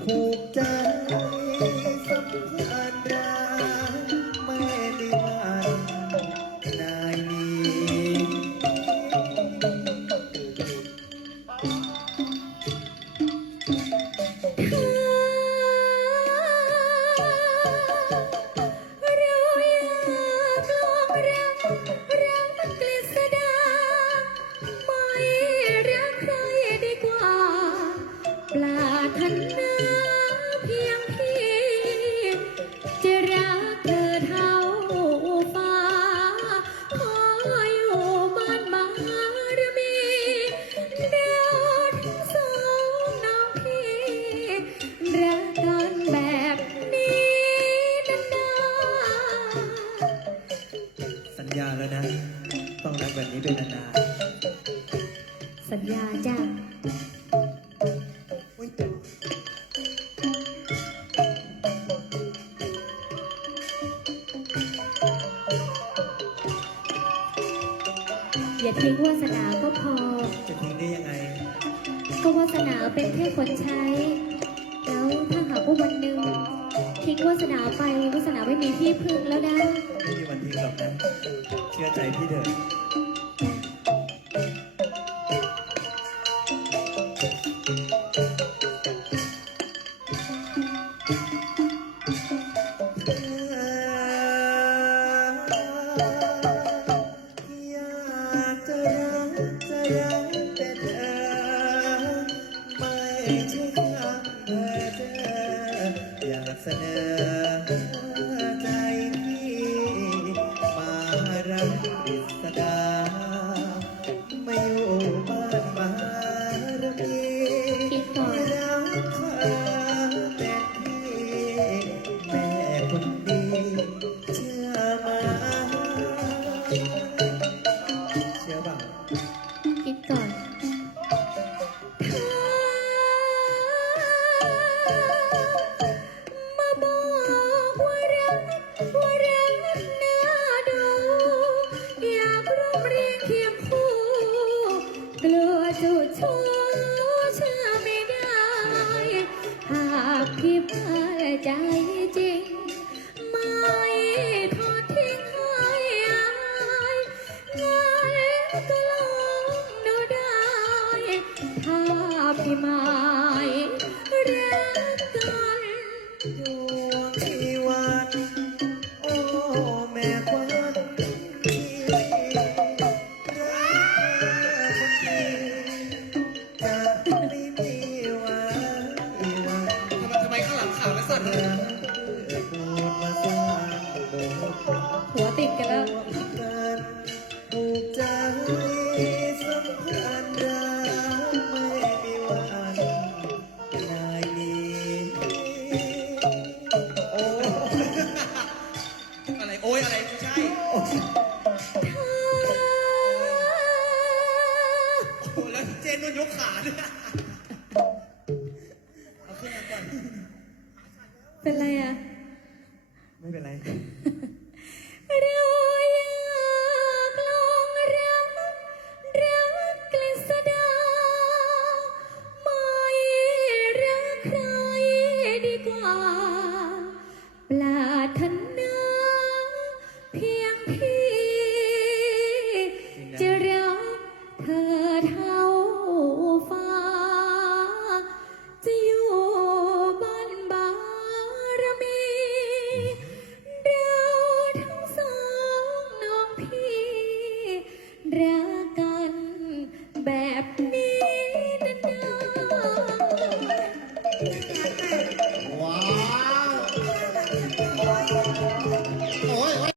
ผูกใจ แบบนี้เป็นนานสัญญาจ้ะๆอุ๊ยอย่าทิ้งวาสนาก็พอจะทิ้งได้ยังไง ก็วาสนาเป็นแค่คนใช้ แล้วถ้าหากว่าวันหนึ่งทิ้งวาสนาไปวาสนาไม่มีที่พึ่งแล้วนะ ไม่มีวันทิ้งหรอกนะ เชื่อใจพี่เถอะ เสนอใจพี่มารักกฤษดาไม่อยู่บ้านมารมีคิดก่รักเธอแต่พี่แม่คนดีเชื่อมาเชื่อเปล่าคิดก่อน เชื่อไม่ได้ หากพี่พาดใจจริง อ้แล้วเจนโดนยกขาด้วยเอาขึ้นมาก่อน เป็นไรอะ ไม่เป็นไร เราอยากลองรักรักกฤษดาไม่รักใครดีกว่าปรารถนา เ